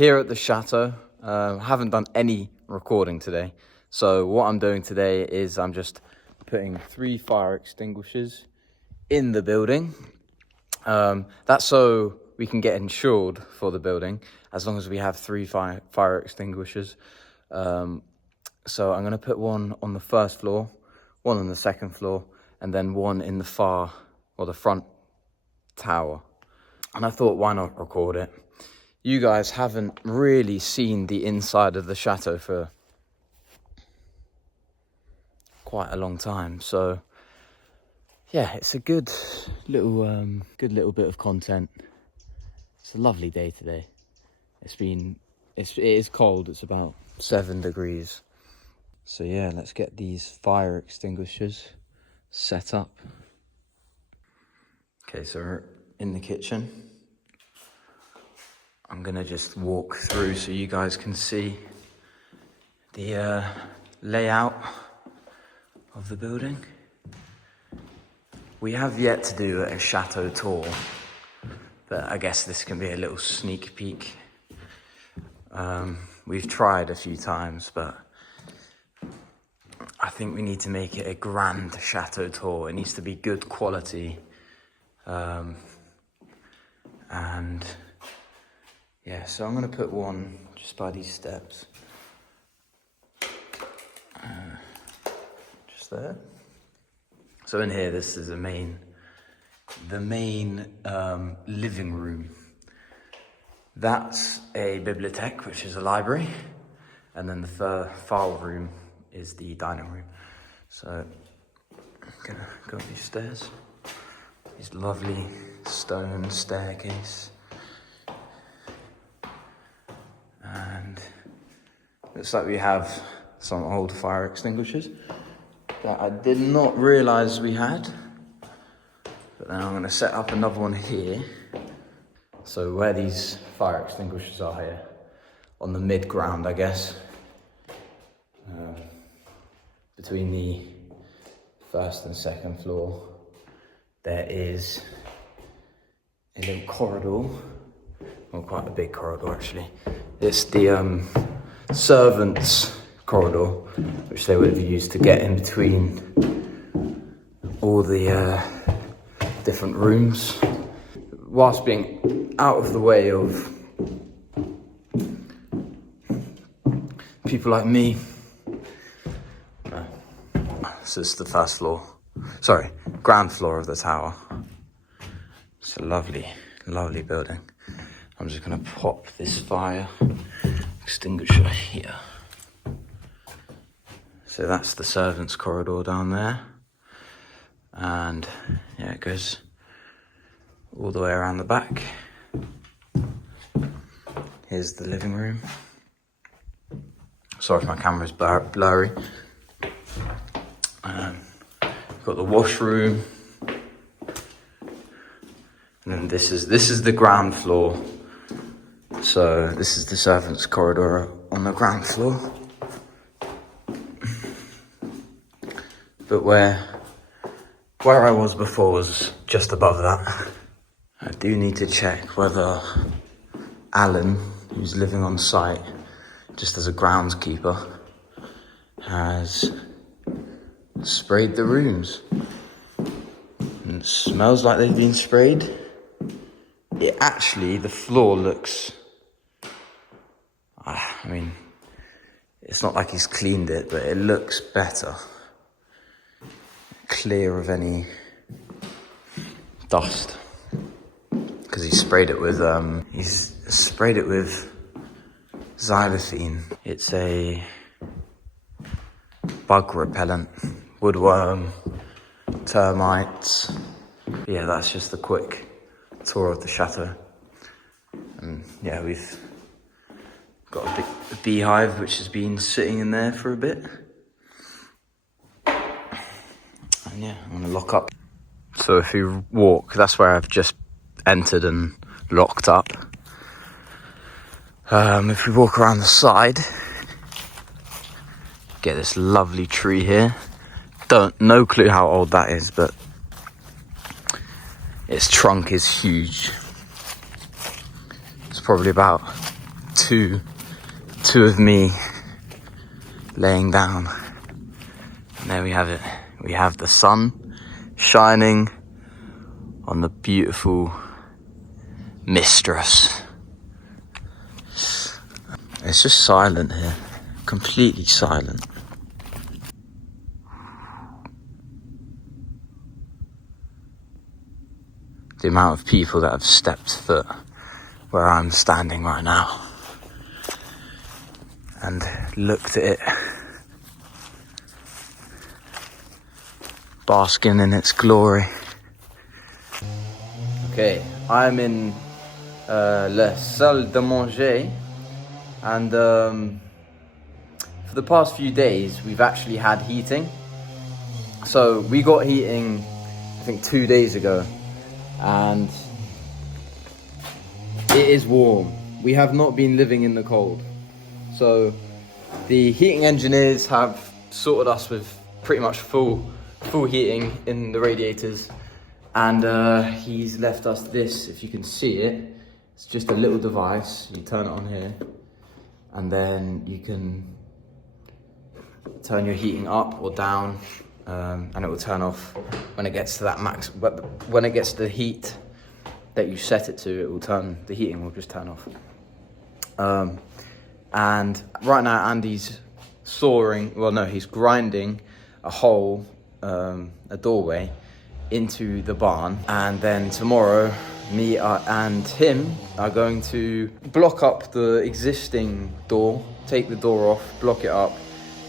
here at the chateau. Haven't done any recording today. So what I'm doing today is I'm just putting 3 fire extinguishers in the building. That's so we can get insured for the building as long as we have 3 fire extinguishers. So I'm going to put one on the first floor, one on the second floor, and then one in the front tower. And I thought, why not record it? You guys haven't really seen the inside of the chateau for quite a long time, so yeah, it's a good little bit of content. It's a lovely day today. It is cold. It's about 7 degrees. So yeah, let's get these fire extinguishers set up. Okay, so we're in the kitchen. I'm gonna just walk through so you guys can see the layout of the building. We have yet to do a chateau tour, but I guess this can be a little sneak peek. We've tried a few times, but I think we need to make it a grand chateau tour. It needs to be good quality. And yeah, so I'm going to put one just by these steps. Just there. So in here, this is the main living room. That's a bibliothèque, which is a library. And then the file room is the dining room. So I'm gonna go up these stairs. This lovely stone staircase. And looks like we have some old fire extinguishers that I did not realise we had. But then I'm gonna set up another one here. So where these fire extinguishers are here, on the mid-ground, I guess. Between the first and second floor, there is a little corridor, well, quite a big corridor actually. It's the servants' corridor, which they would have used to get in between all the different rooms, whilst being out of the way of people like me. This is the ground floor of the tower. It's a lovely, lovely building. I'm just gonna pop this fire extinguisher here. So that's the servants' corridor down there. And yeah, it goes all the way around the back. Here's the living room. Sorry if my camera's blurry. We've got the washroom. And then this is the ground floor. So this is the servants' corridor on the ground floor. But where I was before was just above that. I do need to check whether Alan, who's living on site, just as a groundskeeper, has sprayed the rooms. And it smells like they've been sprayed. The floor looks, I mean, it's not like he's cleaned it, but it looks better. Clear of any dust. Because he sprayed it with xylophene. It's a bug repellent, woodworm, termites. Yeah, that's just a quick tour of the chateau. And yeah, we've got a beehive which has been sitting in there for a bit. And yeah, I'm gonna lock up. So if you walk, that's where I've just entered and locked up. If we walk around the side, get this lovely tree here. No clue how old that is, but its trunk is huge. It's probably about two of me laying down. And there we have it. We have the sun shining on the beautiful mistress. It's just silent here, completely silent. The amount of people that have stepped foot where I'm standing right now and looked at it, basking in its glory. Okay, I'm in la salle de manger, and for the past few days we've actually had heating. So we got heating I think 2 days ago, and it is warm. We have not been living in the cold. So the heating engineers have sorted us with pretty much full heating in the radiators, and he's left us this, if you can see it. It's just a little device. You turn it on here, and then you can turn your heating up or down, and it will turn off when it gets to that max. But when it gets to the heat that you set it to, it will turn. The heating will just turn off. And right now Andy's he's grinding a hole, a doorway into the barn, and then tomorrow me and him are going to block up the existing door, take the door off, block it up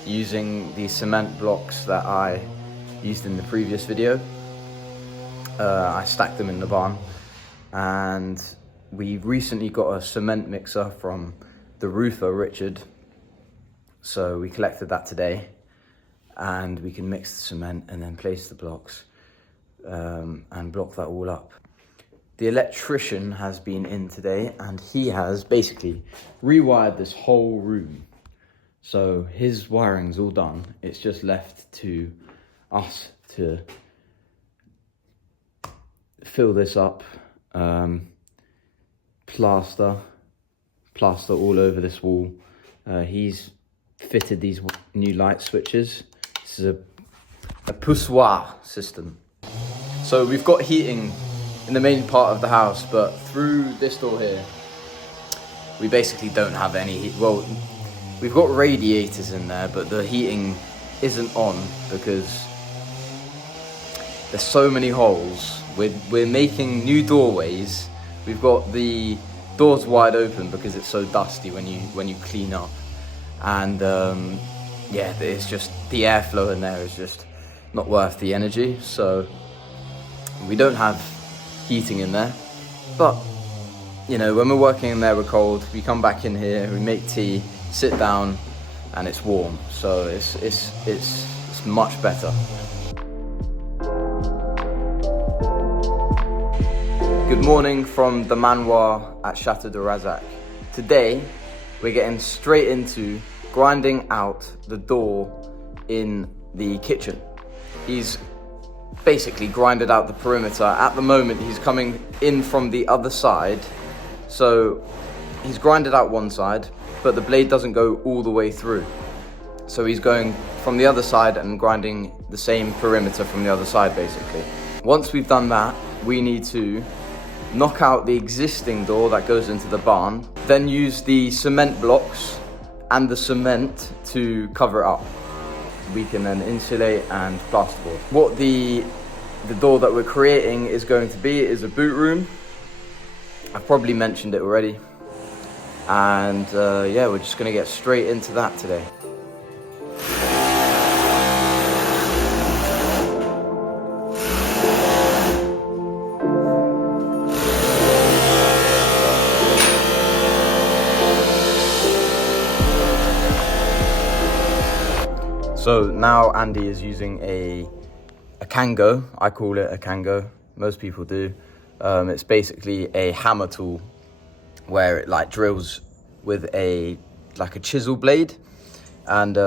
using the cement blocks that I used in the previous video. I stacked them in the barn, and we recently got a cement mixer from the roofer, Richard. So we collected that today, and we can mix the cement and then place the blocks and block that all up. The electrician has been in today, and he has basically rewired this whole room. So his wiring's all done. It's just left to us to fill this up, plaster all over this wall. He's fitted these new light switches. This is a poussoir system. So we've got heating in the main part of the house, but through this door here, we basically don't have any heat. Well, we've got radiators in there, but the heating isn't on because there's so many holes. We're making new doorways. We've got the doors wide open because it's so dusty when you clean up, and yeah, it's just the airflow in there is just not worth the energy. So we don't have heating in there, but you know, when we're working in there, we're cold. We come back in here, we make tea, sit down, and it's warm. So it's much better. Good morning from the manoir at Château de Razac. Today, we're getting straight into grinding out the door in the kitchen. He's basically grinded out the perimeter. At the moment, he's coming in from the other side. So he's grinded out one side, but the blade doesn't go all the way through. So he's going from the other side and grinding the same perimeter from the other side, basically. Once we've done that, we need to knock out the existing door that goes into the barn, then use the cement blocks and the cement to cover it up. We can then insulate and plasterboard. What the door that we're creating is going to be is a boot room. I've probably mentioned it already. And yeah, we're just gonna get straight into that today. So now Andy is using a Kango. I call it a Kango. Most people do. It's basically a hammer tool where it like drills with a chisel blade, and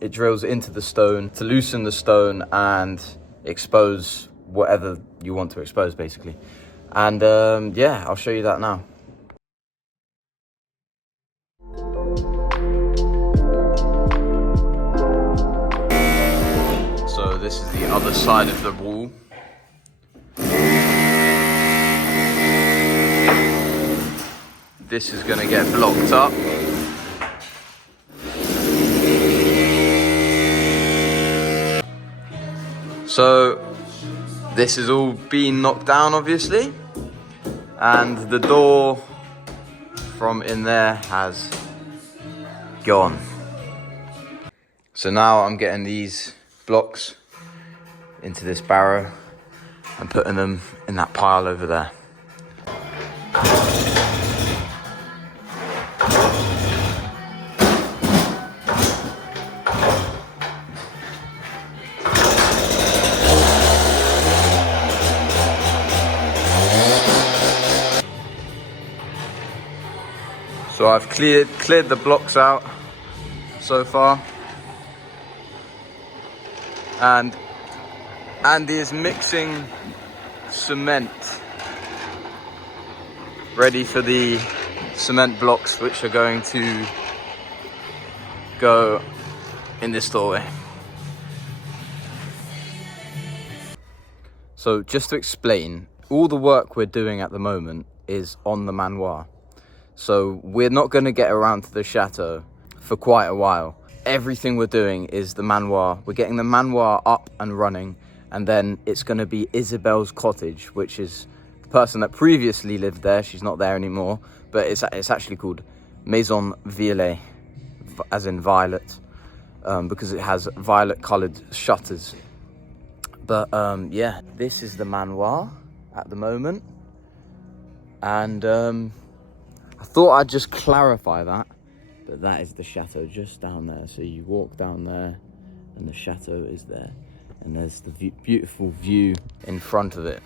it drills into the stone to loosen the stone and expose whatever you want to expose, basically. And yeah, I'll show you that now. this is the other side of the wall. This is gonna get blocked up. So this is all been knocked down, obviously, and the door from in there has gone. So now I'm getting these blocks into this barrow and putting them in that pile over there. So I've cleared the blocks out so far, and Andy is mixing cement ready for the cement blocks which are going to go in this doorway. So just to explain, all the work we're doing at the moment is on the manoir. So we're not going to get around to the chateau for quite a while. Everything we're doing is the manoir. We're getting the manoir up and running, and then it's going to be Isabel's cottage, which is the person that previously lived there. She's not there anymore, but it's actually called Maison Violet, as in violet, because it has violet coloured shutters. But yeah, this is the manoir at the moment, and I thought I'd just clarify that, but that is the chateau just down there. So you walk down there and the chateau is there, and there's the beautiful view in front of it.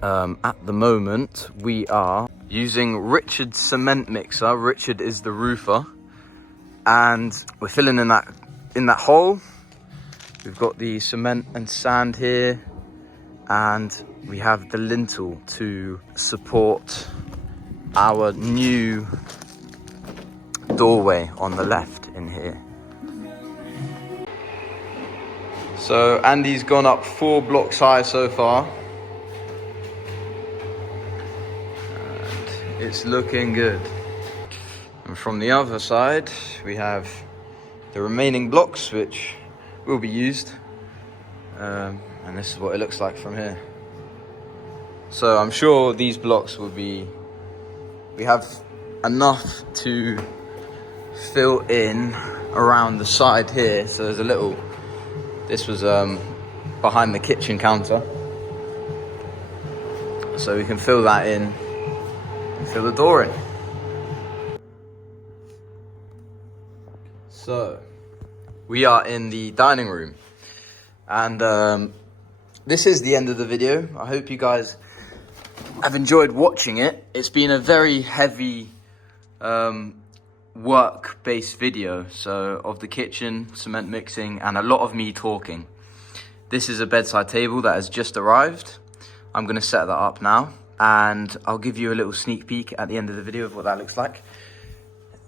At the moment we are using Richard's cement mixer. Richard is the roofer, and we're filling in that hole. We've got the cement and sand here, and we have the lintel to support our new doorway on the left in here. So Andy's gone up 4 blocks high so far, and it's looking good. And from the other side we have the remaining blocks which will be used, and this is what it looks like from here. So I'm sure these blocks will be, we have enough to fill in around the side here. So there's a little, this was behind the kitchen counter, so we can fill that in and fill the door in. So we are in the dining room, and this is the end of the video. I hope you guys have enjoyed watching it. It's been a very heavy work-based video, so of the kitchen, cement mixing, and a lot of me talking. This is a bedside table that has just arrived. I'm going to set that up now, and I'll give you a little sneak peek at the end of the video of what that looks like.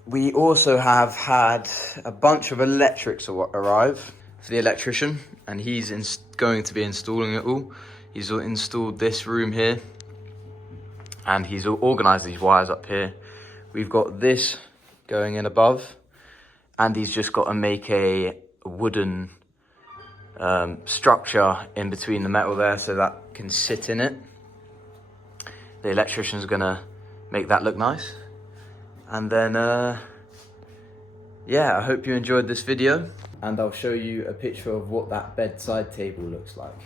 We also have had a bunch of electrics arrive for the electrician, and he's going to be installing it all. He's installed this room here, and he's organised these wires up here. We've got this going in above, and he's just got to make a wooden structure in between the metal there so that can sit in it. The electrician's gonna make that look nice. And then yeah, I hope you enjoyed this video, and I'll show you a picture of what that bedside table looks like.